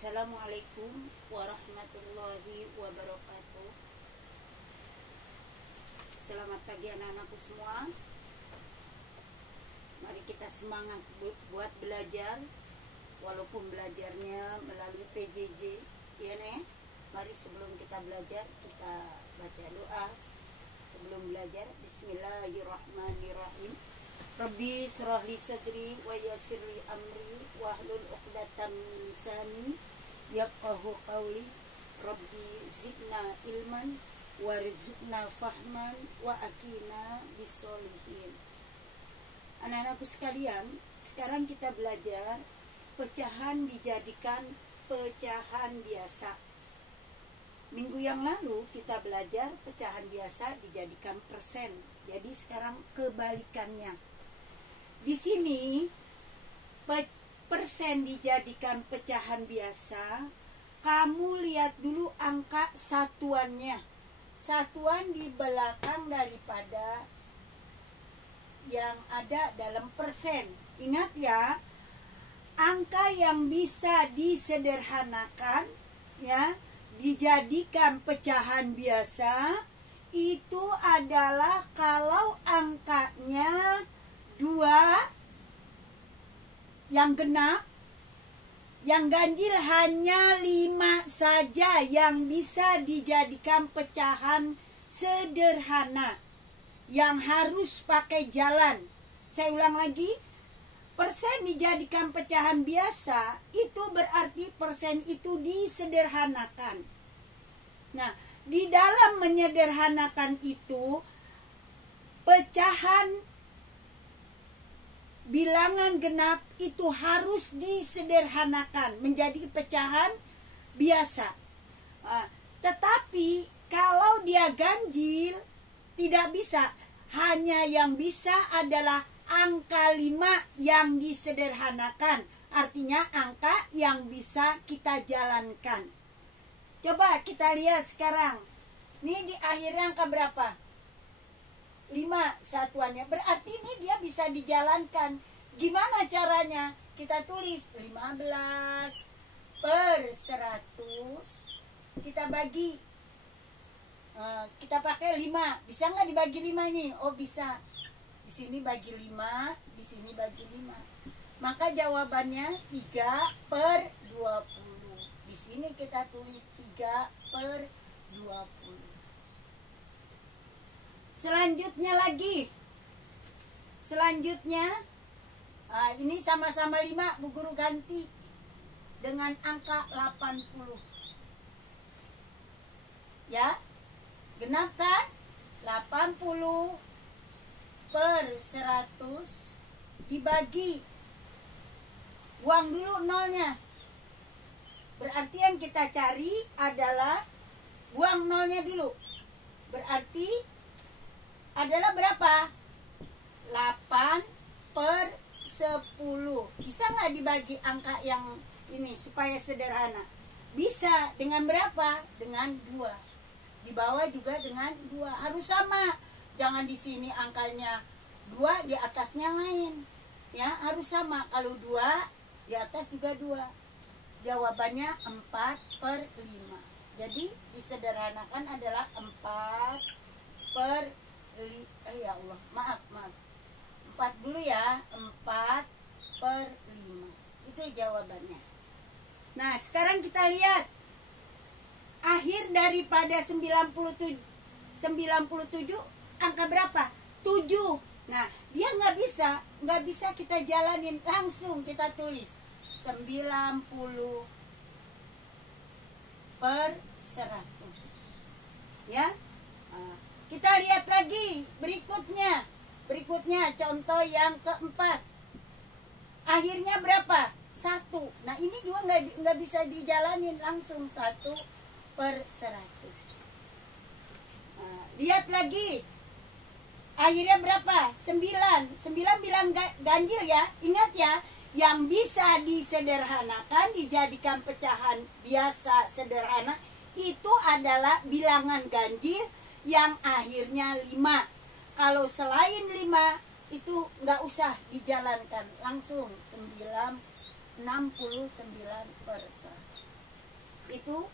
Assalamualaikum warahmatullahi wabarakatuh. Selamat pagi anak-anakku semua. Mari kita semangat buat belajar, walaupun belajarnya melalui PJJ, ya nih. Mari sebelum kita belajar kita baca doa sebelum belajar. Bismillahirrahmanirrahim. Rabbi shrah li sadri wa yassir li amri wahlul 'uqdatam min lisani yafqahu qawli. Rabbi zidna ilman warzuqna fahman wa aqina bis-sholihin. Anak-anakku sekalian, sekarang kita belajar pecahan dijadikan pecahan biasa. Minggu yang lalu kita belajar pecahan biasa dijadikan persen. Jadi sekarang kebalikannya. Di sini persen dijadikan pecahan biasa. Kamu lihat dulu angka satuannya. Satuan di belakang daripada yang ada dalam persen. Ingat ya, angka yang bisa disederhanakan ya, dijadikan pecahan biasa itu adalah kalau angkanya 2 yang genap, yang ganjil hanya 5 saja yang bisa dijadikan pecahan sederhana yang harus pakai jalan. Saya ulang lagi, persen dijadikan pecahan biasa itu berarti persen itu disederhanakan. Nah, di dalam menyederhanakan itu pecahan bilangan genap itu harus disederhanakan menjadi pecahan biasa. Tetapi kalau dia ganjil tidak bisa. Hanya yang bisa adalah angka 5 yang disederhanakan. Artinya angka yang bisa kita jalankan. Coba kita lihat sekarang. Ini di akhirnya angka berapa? 5 satuannya. Berarti ini dia bisa dijalankan. Gimana caranya? Kita tulis 15 per 100. Kita bagi. Kita pakai 5. Bisa nggak dibagi 5 ini? Oh bisa. Di sini bagi 5. Di sini bagi 5. Maka jawabannya 3 per 20. Di sini kita tulis 3 per 20. Selanjutnya lagi. Ini sama-sama 5, Bu Guru ganti dengan angka 80. Ya. Genap kan? 80 per 100 dibagi. Buang dulu nolnya. Berarti yang kita cari adalah buang nolnya dulu. Berarti adalah berapa? 8 per 10. Bisa nggak dibagi angka yang ini supaya sederhana? Bisa. Dengan berapa? Dengan 2. Di bawah juga dengan 2. Harus sama. Jangan di sini angkanya 2, di atasnya lain. Ya, harus sama. Kalau 2, di atas juga 2. Jawabannya 4 per 5. Jadi disederhanakan adalah 4 per ya Allah, maaf 4 dulu ya, 4 per 5. Itu jawabannya. Nah, sekarang kita lihat akhir daripada 97 angka berapa? 7. Nah, dia nggak bisa kita jalanin langsung. Kita tulis 90 per 100. Ya. Kita lihat lagi berikutnya contoh yang keempat. Akhirnya berapa? 1. Nah, ini juga nggak bisa dijalanin langsung 1 per 100. Lihat lagi. Akhirnya berapa? 9. 9 bilang ganjil ya. Ingat ya, yang bisa disederhanakan dijadikan pecahan biasa sederhana itu adalah bilangan ganjil yang akhirnya 5. Kalau selain 5 itu nggak usah dijalankan, langsung 69 per 100. itu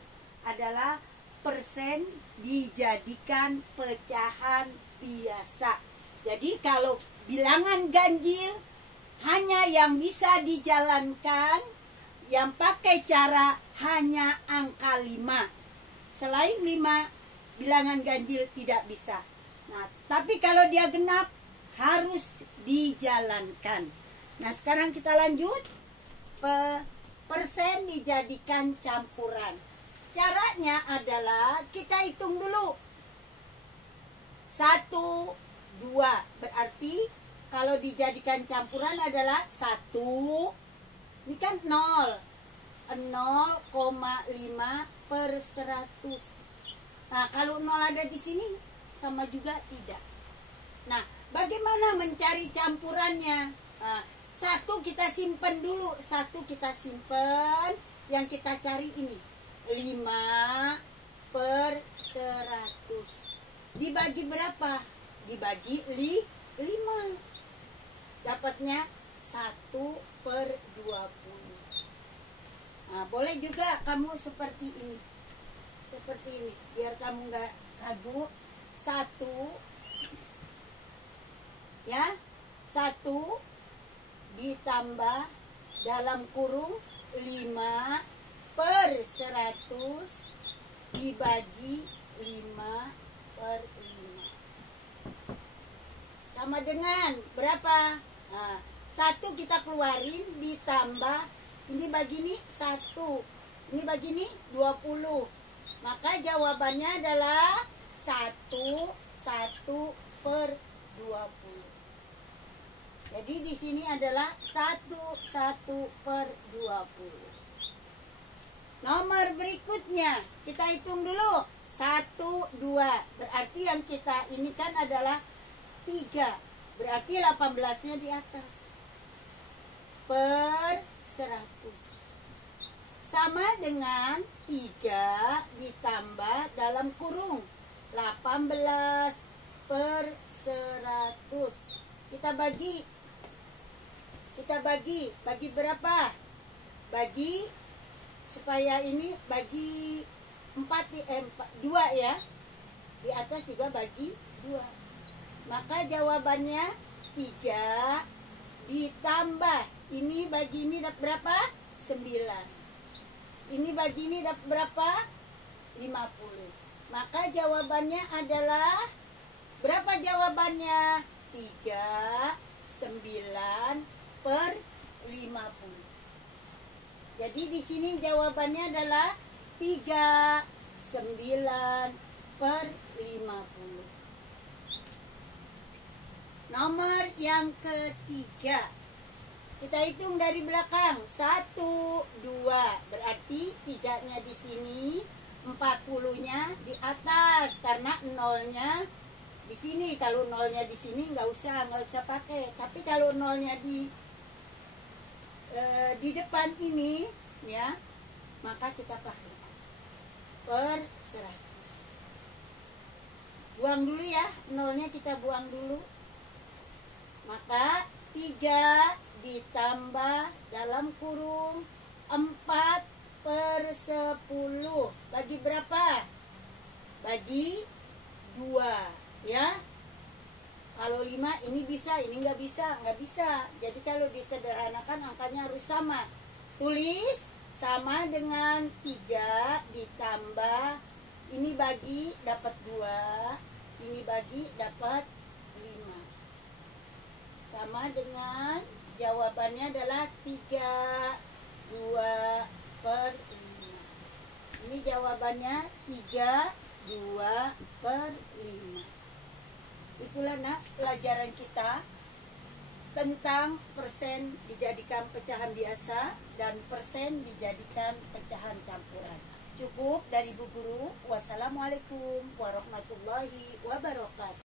adalah persen dijadikan pecahan biasa. Jadi kalau bilangan ganjil hanya yang bisa dijalankan, yang pakai cara hanya angka 5. Selain 5, bilangan ganjil tidak bisa. Nah, tapi kalau dia genap harus dijalankan. Nah, sekarang kita lanjut. Persen dijadikan campuran. Caranya adalah kita hitung dulu. 1, 2. Berarti kalau dijadikan campuran adalah 1. Ini kan 0. 0,5 per 100. Nah, kalau 0 ada di sini sama juga tidak. Nah, bagaimana mencari campurannya? Nah, 1 kita simpen dulu. 1 kita simpen. Yang kita cari ini 5 per 100. Dibagi berapa? Dibagi 5. Dapatnya 1 per 20. Nah, boleh juga kamu seperti ini. Seperti ini. Biar kamu nggak ragu. 1 ya. 1 ditambah dalam kurung 5 per 100 dibagi 5 per 5. Sama dengan berapa? Nah, 1 kita keluarin ditambah ini bagi ini 1. Ini bagi ini 20. Maka jawabannya adalah 1 per 20. Jadi di sini adalah 1 per 20. Nomor berikutnya kita hitung dulu. 1, 2. Berarti yang kita ini kan adalah 3. Berarti 18-nya di atas. Per 100. Sama dengan 3 ditambah dalam kurung 18 per 100. Kita bagi berapa? Bagi supaya ini bagi 2 ya. Di atas juga bagi 2. Maka jawabannya 3 ditambah ini bagi ini dapat berapa? 9. Ini bagi ini dapat berapa? 50. Maka jawabannya adalah berapa jawabannya? 3, 9 per 50. Jadi di sini jawabannya adalah 3, 9 per 50. Nomor yang ketiga. Kita hitung dari belakang. 1, 2. Berarti 3-nya di sini, 40-nya di atas karena 0-nya di sini. Kalau 0-nya di sini nggak usah pakai. Tapi kalau 0-nya di depan ini ya, maka kita pakai per 100. Buang dulu ya, 0-nya kita buang dulu. Maka 3 ditambah dalam kurung 4 per 10. Bagi berapa? Bagi 2 ya. Kalau 5 ini bisa, ini nggak bisa. Jadi kalau disederhanakan angkanya harus sama. Tulis sama dengan 3 ditambah ini bagi dapat 2, ini bagi dapat 5. Sama dengan jawabannya adalah 3, 2 per 5. Ini jawabannya 3, 2 per 5. Itulah nak pelajaran kita tentang persen dijadikan pecahan biasa dan persen dijadikan pecahan campuran. Cukup dari Bu Guru. Wassalamualaikum warahmatullahi wabarakatuh.